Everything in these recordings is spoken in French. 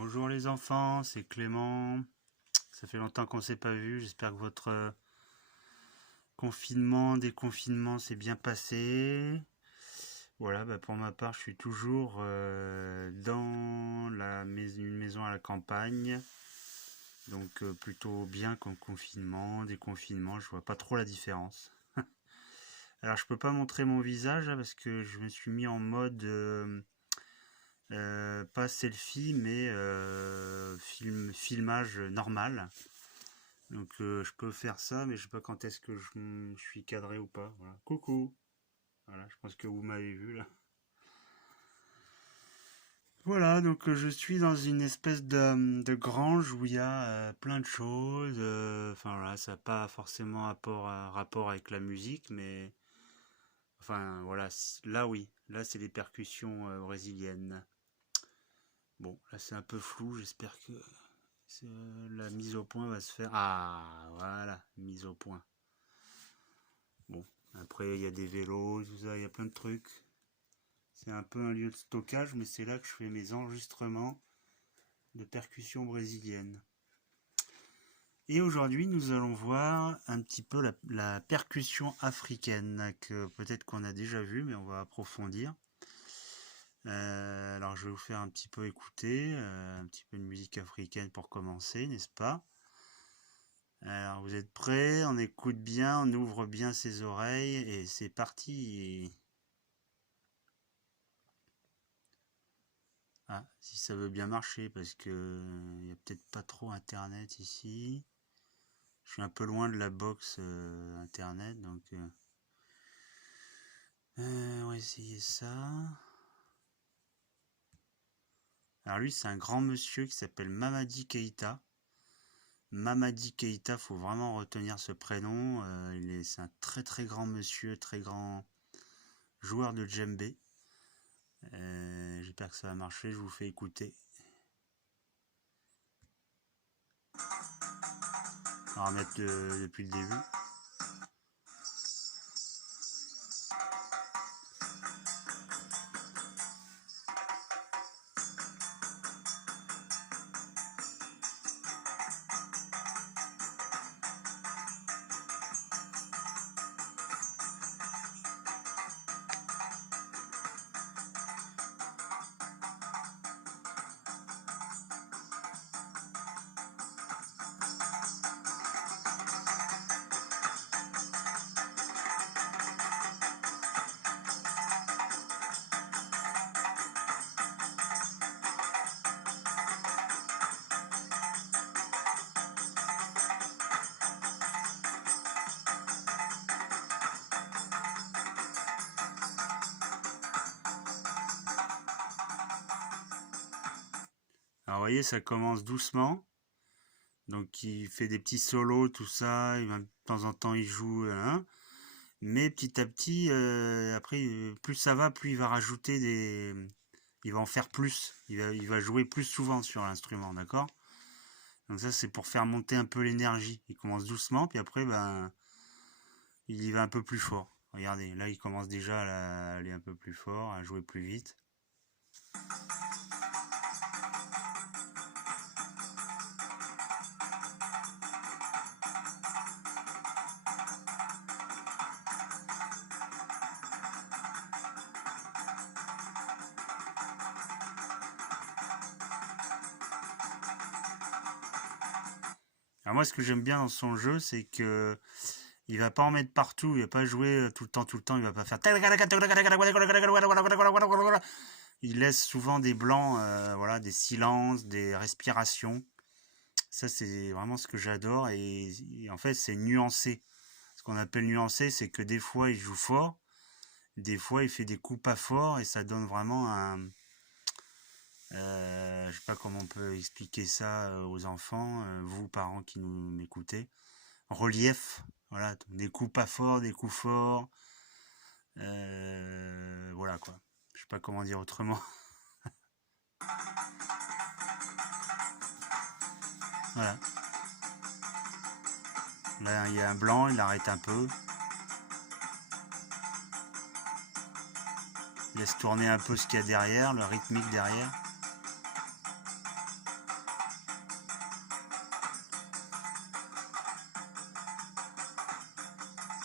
Bonjour les enfants, c'est Clément. Ça fait longtemps qu'on ne s'est pas vu. J'espère que votre confinement, déconfinement s'est bien passé. Voilà, pour ma part, je suis toujours dans une maison à la campagne. Donc plutôt bien qu'en confinement, déconfinement, je vois pas trop la différence. Alors je peux pas montrer mon visage là, parce que je me suis mis en mode pas selfie mais filmage normal. Donc je peux faire ça, mais je sais pas quand est-ce que je suis cadré ou pas. Voilà. Coucou. Voilà, je pense que vous m'avez vu là. Voilà, donc je suis dans une espèce de grange où il y a plein de choses. Enfin voilà, ça n'a pas forcément rapport avec la musique, mais enfin voilà, là oui, là c'est des percussions brésiliennes. Bon, là c'est un peu flou, j'espère que la mise au point va se faire. Ah voilà, mise au point. Bon, après il y a des vélos, tout ça, il y a plein de trucs. C'est un peu un lieu de stockage, mais c'est là que je fais mes enregistrements de percussions brésiliennes. Et aujourd'hui, nous allons voir un petit peu la percussion africaine, que peut-être qu'on a déjà vu, mais on va approfondir. Alors je vais vous faire un petit peu écouter, un petit peu de musique africaine pour commencer, n'est-ce pas? Alors vous êtes prêts? On écoute bien, on ouvre bien ses oreilles, et c'est parti! Ah, si ça veut bien marcher, parce que il n'y a peut-être pas trop internet ici. Je suis un peu loin de la box internet, donc on va essayer ça. Alors lui, c'est un grand monsieur qui s'appelle Mamadi Keïta. Mamadi Keïta, faut vraiment retenir ce prénom. C'est un très très grand monsieur, très grand joueur de djembé. J'espère que ça va marcher, je vous fais écouter. On va remettre depuis le début. Alors vous voyez, ça commence doucement. Donc il fait des petits solos, tout ça. De temps en temps, il joue. Hein. Mais petit à petit, après, plus ça va, plus il va rajouter des... Il va en faire plus. Il va jouer plus souvent sur l'instrument, d'accord? Donc ça, c'est pour faire monter un peu l'énergie. Il commence doucement, puis après, il y va un peu plus fort. Regardez, là, il commence déjà à aller un peu plus fort, à jouer plus vite. Alors moi, ce que j'aime bien dans son jeu, c'est que il va pas en mettre partout, il va pas jouer tout le temps, il va pas faire... Il laisse souvent des blancs, voilà, des silences, des respirations. Ça, c'est vraiment ce que j'adore, et en fait, c'est nuancé. Ce qu'on appelle nuancé, c'est que des fois, il joue fort, des fois, il fait des coups pas forts, et ça donne vraiment un... je sais pas comment on peut expliquer ça aux enfants, vous, parents qui m'écoutez. Relief, voilà, des coups pas forts, des coups forts. Voilà quoi. Je sais pas comment dire autrement. Voilà. Là, il y a un blanc, il arrête un peu. Il laisse tourner un peu ce qu'il y a derrière, le rythmique derrière.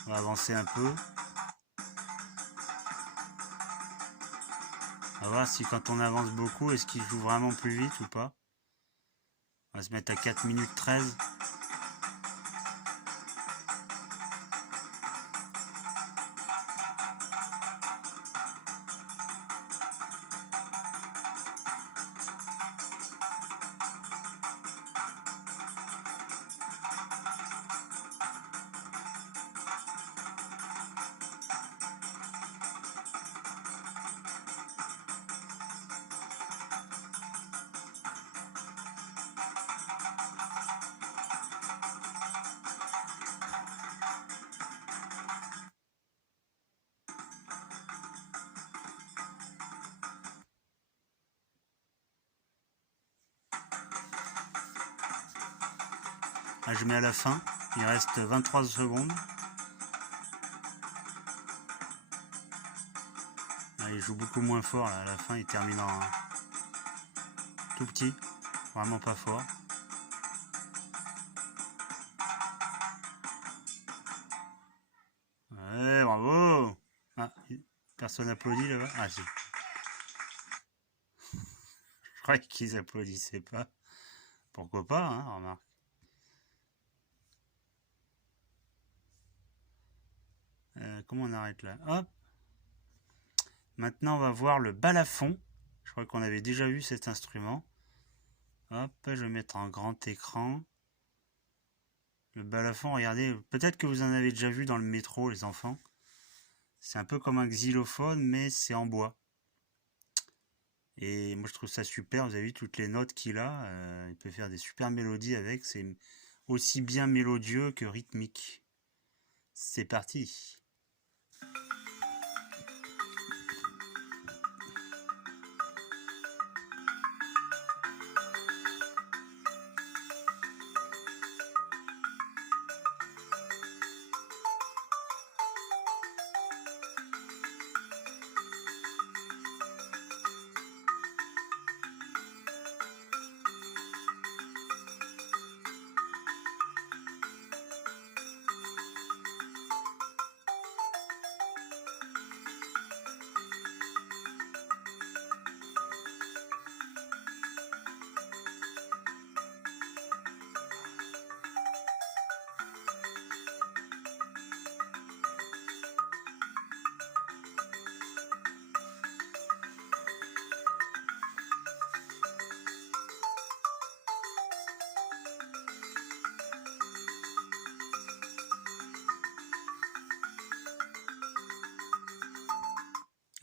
On va avancer un peu. On va voir si quand on avance beaucoup, est-ce qu'il joue vraiment plus vite ou pas. On va se mettre à 4 minutes 13. Là, je mets à la fin. Il reste 23 secondes. Là, il joue beaucoup moins fort. Là. À la fin, il termine en tout petit. Vraiment pas fort. Ouais, bravo. Ah, personne applaudit là-bas. Ah, si. Je croyais qu'ils applaudissaient pas. Pourquoi pas, hein, remarque. Comment on arrête là? Hop. Maintenant, on va voir le balafon. Je crois qu'on avait déjà vu cet instrument. Hop, je vais mettre en grand écran. Le balafon, regardez, peut-être que vous en avez déjà vu dans le métro, les enfants. C'est un peu comme un xylophone, mais c'est en bois. Et moi, je trouve ça super. Vous avez vu toutes les notes qu'il a. Il peut faire des super mélodies avec. C'est aussi bien mélodieux que rythmique. C'est parti.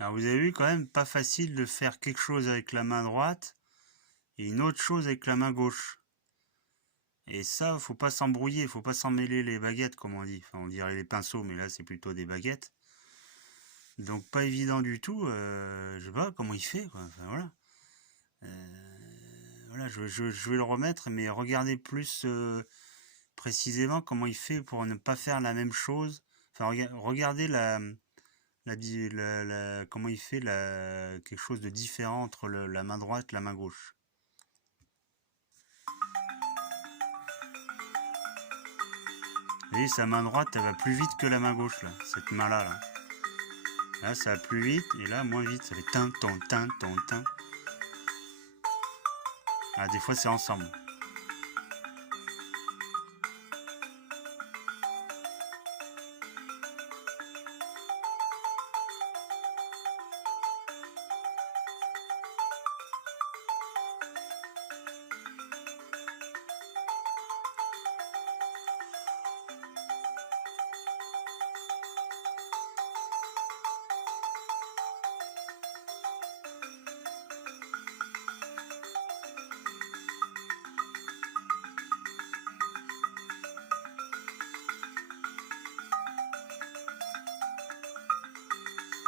Alors vous avez vu quand même, pas facile de faire quelque chose avec la main droite et une autre chose avec la main gauche. Et ça, faut pas s'embrouiller, faut pas s'en mêler les baguettes, comme on dit. Enfin, on dirait les pinceaux, mais là c'est plutôt des baguettes. Donc pas évident du tout. Je sais pas comment il fait, quoi. Enfin, voilà. Voilà, je vais le remettre, mais regardez plus précisément comment il fait pour ne pas faire la même chose. Enfin, regardez comment il fait quelque chose de différent entre la main droite et la main gauche. Vous voyez, sa main droite, elle va plus vite que la main gauche, là. Cette main-là, là. Là, ça va plus vite, et là, moins vite. Ça fait tin, ton, tin, ton, tin. Ah, des fois, c'est ensemble.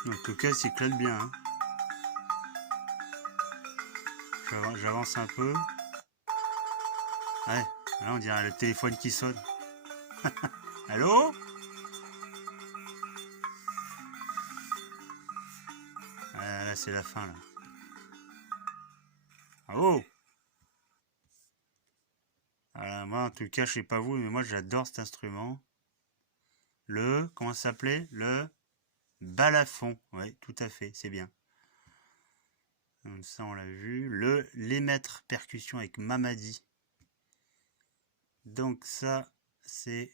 En tout cas, il s'éclate bien. Hein. J'avance un peu. Ouais, là, on dirait le téléphone qui sonne. Allô? Là, c'est la fin, là. Oh! Voilà, moi, en tout cas, je sais pas vous, mais moi, j'adore cet instrument. comment ça s'appelait? Le balafon. Oui, tout à fait, c'est bien. Donc ça, on l'a vu. L'émettre percussion avec Mamadi. Donc ça, c'est...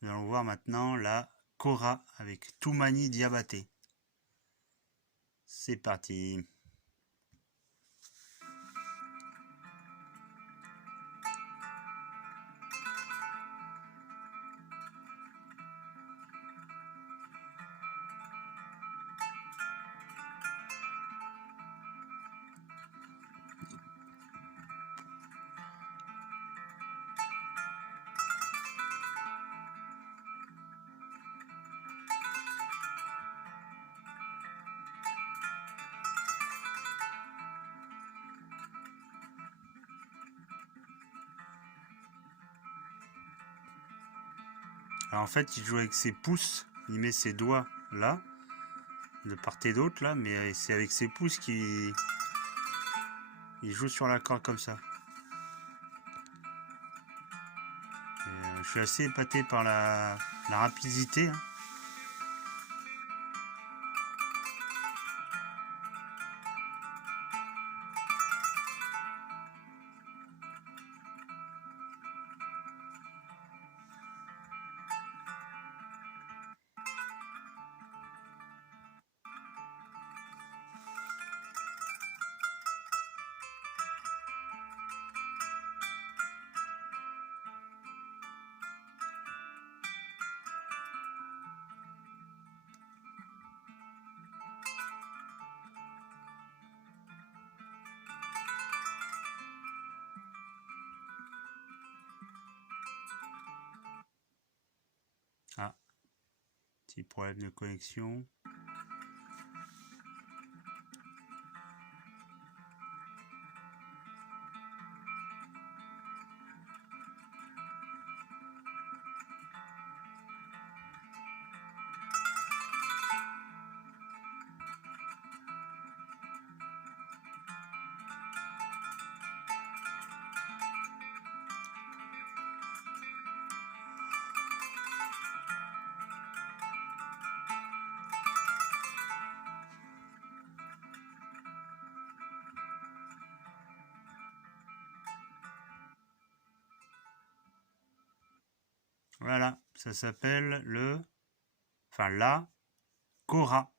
Nous allons voir maintenant la Kora avec Toumani Diabaté. C'est parti. Alors en fait, il joue avec ses pouces, il met ses doigts là, de part et d'autre là, mais c'est avec ses pouces qu'il joue sur la corde comme ça. Je suis assez épaté par la rapidité. Hein. Ah, petit problème de connexion. Voilà, ça s'appelle la Kora.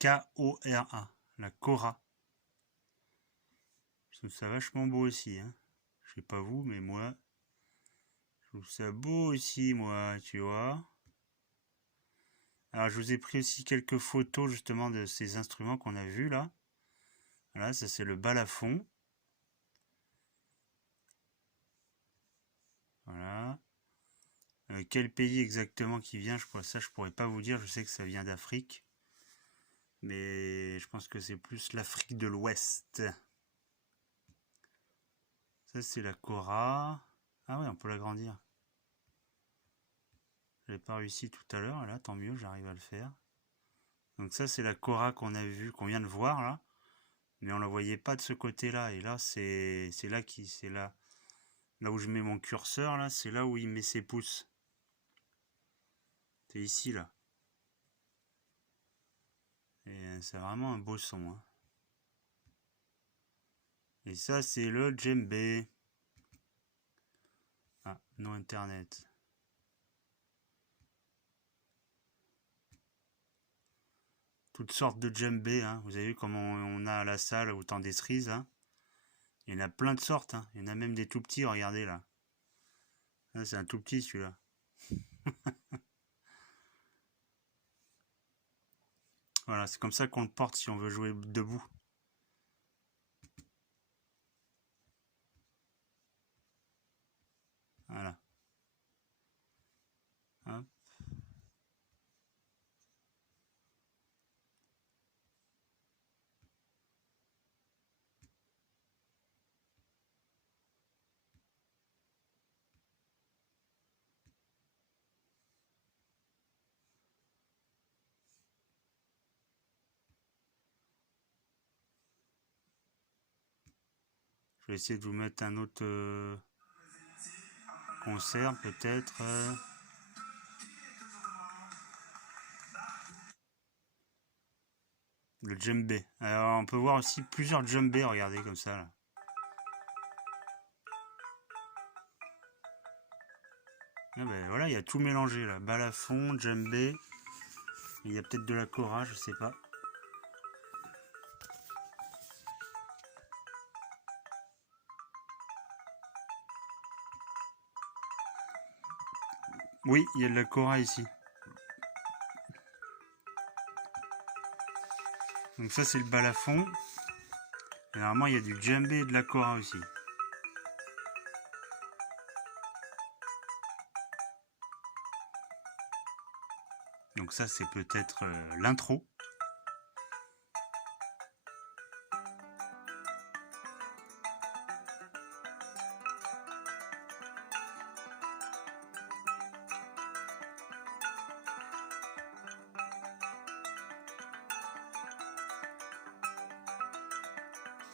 K-O-R-A. La Kora. Je trouve ça vachement beau aussi. Hein. Je sais pas vous, mais moi, je trouve ça beau aussi, moi, tu vois. Alors, je vous ai pris aussi quelques photos justement de ces instruments qu'on a vus là. Voilà, ça c'est le balafon. Voilà. Quel pays exactement qui vient, je pourrais pas vous dire. Je sais que ça vient d'Afrique. Mais je pense que c'est plus l'Afrique de l'Ouest. Ça c'est la Kora. Ah ouais, on peut l'agrandir. J'avais pas réussi tout à l'heure, là, tant mieux, j'arrive à le faire. Donc ça c'est la Kora qu'on a vu, qu'on vient de voir là. Mais on la voyait pas de ce côté-là. Et là, c'est là où je mets mon curseur, là, c'est là où il met ses pouces. C'est ici, là. Et c'est vraiment un beau son. Hein. Et ça, c'est le djembé. Ah, non internet. Toutes sortes de djembé. Hein. Vous avez vu comment on a à la salle autant des cerises. Hein. Il y en a plein de sortes. Hein. Il y en a même des tout petits, regardez là. Là, c'est un tout petit celui-là. Voilà, c'est comme ça qu'on le porte si on veut jouer debout. Voilà. Hop. Je vais essayer de vous mettre un autre concert peut-être. Le djembé. Alors on peut voir aussi plusieurs djembés, regardez comme ça là. Ah ben voilà, il y a tout mélangé là. Balafon, djembé. Il y a peut-être de la kora, je sais pas. Oui, il y a de la kora ici. Donc ça c'est le balafon. Et normalement il y a du djembé et de la kora aussi. Donc ça c'est peut-être l'intro.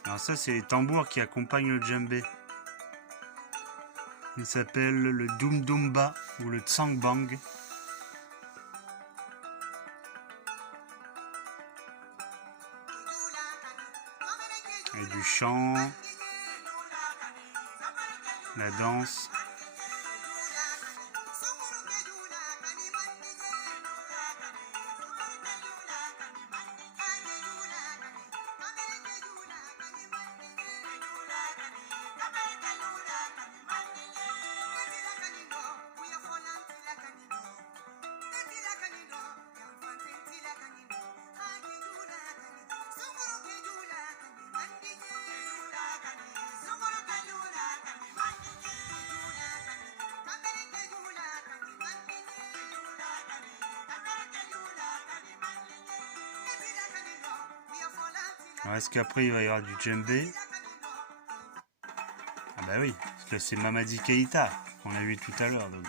Alors ça c'est les tambours qui accompagnent le djembé. Il s'appelle le Dumdumba ou le Tsangbang. Et du chant, la danse. Alors est-ce qu'après il va y avoir du djembé? Ah bah oui, parce que c'est Mamadi Keïta qu'on a vu tout à l'heure, donc...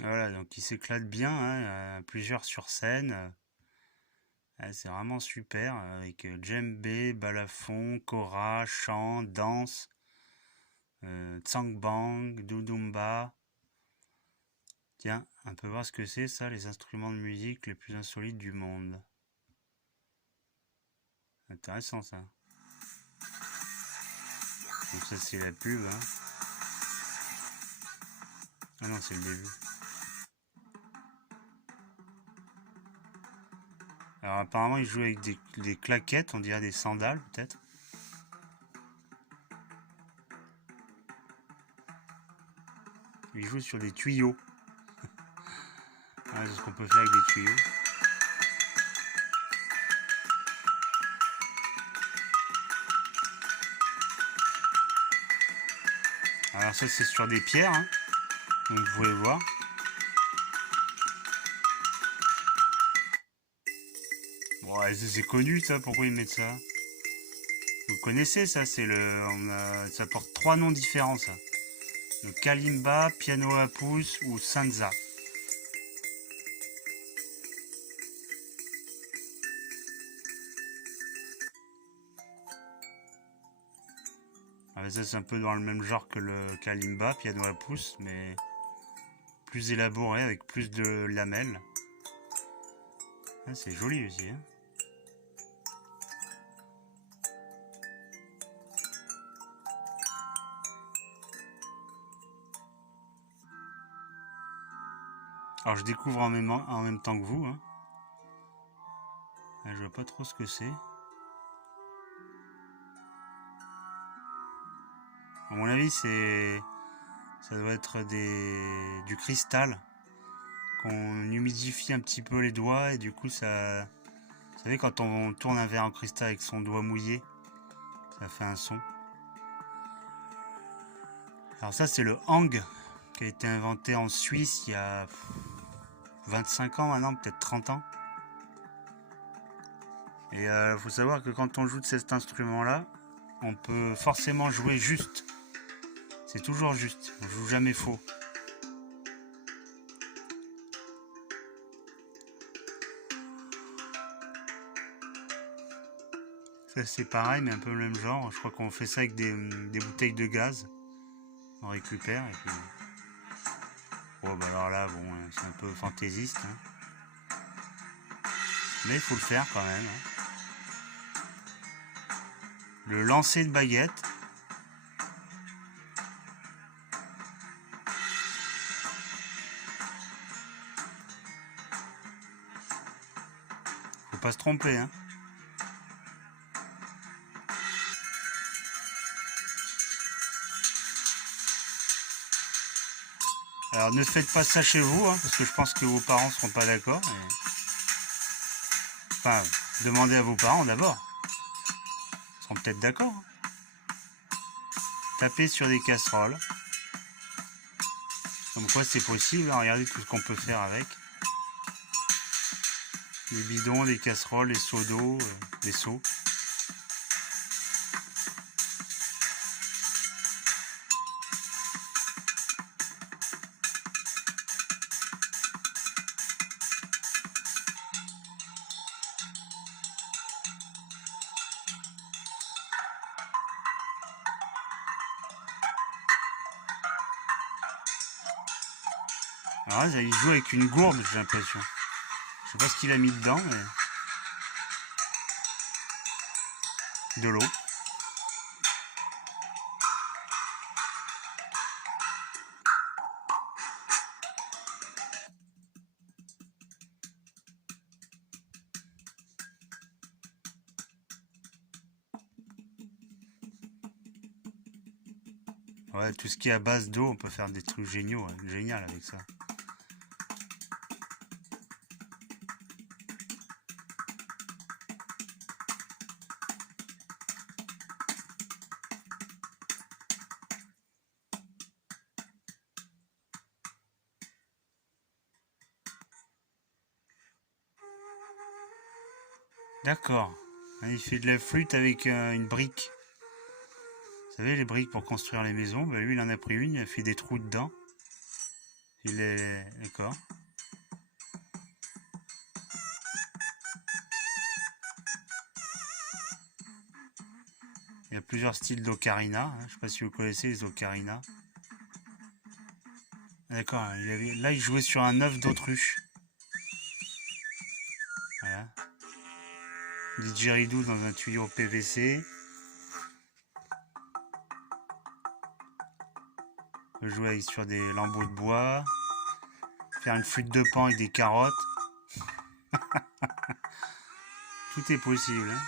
Voilà, donc il s'éclate bien, hein, plusieurs sur scène. C'est vraiment super, avec djembé, balafon, kora, chant, danse, tsangbang, dudumba. Tiens, on peut voir ce que c'est ça, les instruments de musique les plus insolites du monde. Intéressant ça. Donc ça c'est la pub, hein. Ah non, c'est le début. Alors apparemment il joue avec des claquettes, on dirait des sandales peut-être. Il joue sur des tuyaux. Voilà, c'est ce qu'on peut faire avec des tuyaux. Alors ça c'est sur des pierres, hein, donc vous pouvez voir. Bon, c'est connu ça, pourquoi ils mettent ça? Vous connaissez ça, c'est ça porte 3 noms différents ça. Le kalimba, piano à pouce ou sansa. Ah, ça c'est un peu dans le même genre que le kalimba, piano à pouce, mais plus élaboré avec plus de lamelles. Ah, c'est joli aussi, hein. Alors je découvre en même temps que vous, hein. Je vois pas trop ce que c'est. À mon avis, ça doit être du cristal qu'on humidifie un petit peu les doigts et du coup ça... Vous savez, quand on tourne un verre en cristal avec son doigt mouillé, ça fait un son. Alors ça, c'est le hang qui a été inventé en Suisse il y a 25 ans maintenant, peut-être 30 ans. Et faut savoir que quand on joue de cet instrument-là, on peut forcément jouer juste. C'est toujours juste, on joue jamais faux. Ça c'est pareil, mais un peu le même genre. Je crois qu'on fait ça avec des bouteilles de gaz. On récupère et puis... Bon bah alors là, bon, c'est un peu fantaisiste, hein. Mais il faut le faire quand même, hein. Le lancer de baguette. Faut pas se tromper, hein. Alors ne faites pas ça chez vous, hein, parce que je pense que vos parents seront pas d'accord. Enfin, demandez à vos parents d'abord. Ils seront peut-être d'accord, hein. Tapez sur des casseroles. Comme quoi c'est possible, hein. Regardez tout ce qu'on peut faire avec. Des bidons, des casseroles, des seaux d'eau, des seaux. Alors là, il joue avec une gourde, j'ai l'impression. Je sais pas ce qu'il a mis dedans, mais... De l'eau. Ouais, tout ce qui est à base d'eau, on peut faire des trucs géniaux, hein. Génial avec ça. D'accord. Il fait de la flûte avec une brique. Vous savez, les briques pour construire les maisons, bah, lui il en a pris une, il a fait des trous dedans. Il est... D'accord. Il y a plusieurs styles d'ocarina, hein. Je ne sais pas si vous connaissez les ocarinas. D'accord, là il jouait sur un œuf d'autruche. Voilà. Didgeridoo dans un tuyau PVC. On peut jouer sur des lambeaux de bois. Faire une flûte de pan avec des carottes. Tout est possible, hein.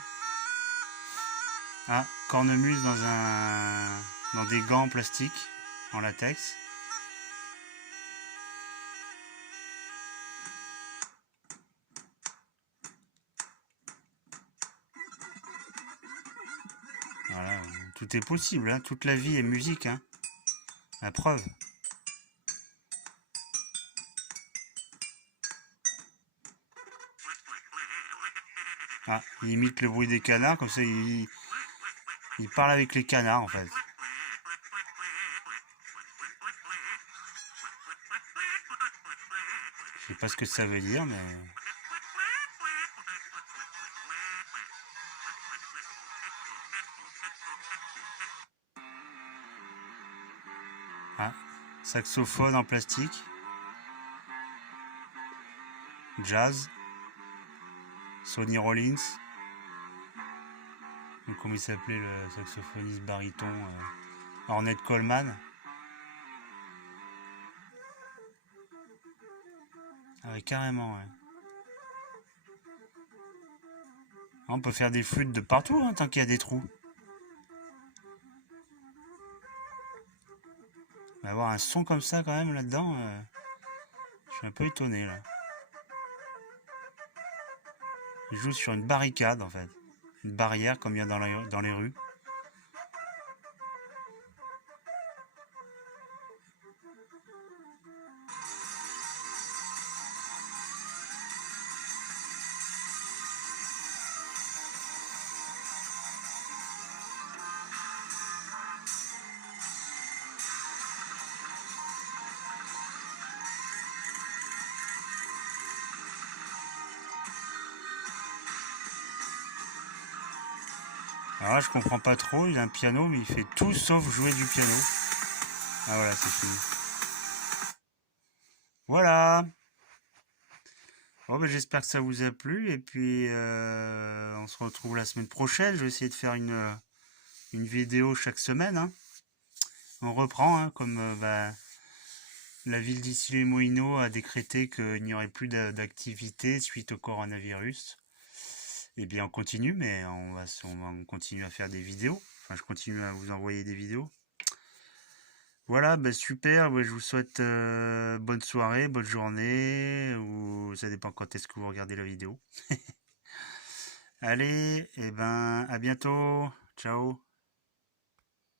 Ah, cornemuse dans des gants en plastique, en latex. Voilà, tout est possible, hein. Toute la vie est musique, hein. La preuve. Ah, il imite le bruit des canards, comme ça il parle avec les canards en fait. Je sais pas ce que ça veut dire, mais... Ah, saxophone en plastique. Jazz. Sonny Rollins. Donc, comment il s'appelait le saxophoniste baryton Ornette Coleman. Ah ouais, carrément, ouais. On peut faire des flûtes de partout, hein, tant qu'il y a des trous. Mais avoir un son comme ça, quand même, là-dedans, je suis un peu étonné, là. Il joue sur une barricade, en fait. Une barrière, comme il y a dans les rues. Alors là, je comprends pas trop. Il a un piano, mais il fait tout sauf jouer du piano. Ah voilà, c'est fini. Voilà. Bon, ben, j'espère que ça vous a plu. Et puis, on se retrouve la semaine prochaine. Je vais essayer de faire une vidéo chaque semaine, hein. On reprend, hein, comme la ville d'Issy-les-Moulineaux a décrété qu'il n'y aurait plus d'activité suite au coronavirus. Eh bien, on continue, mais on continue à faire des vidéos. Enfin, je continue à vous envoyer des vidéos. Voilà, ben super. Ouais, je vous souhaite bonne soirée, bonne journée, ou ça dépend quand est-ce que vous regardez la vidéo. Allez, et ben, à bientôt. Ciao.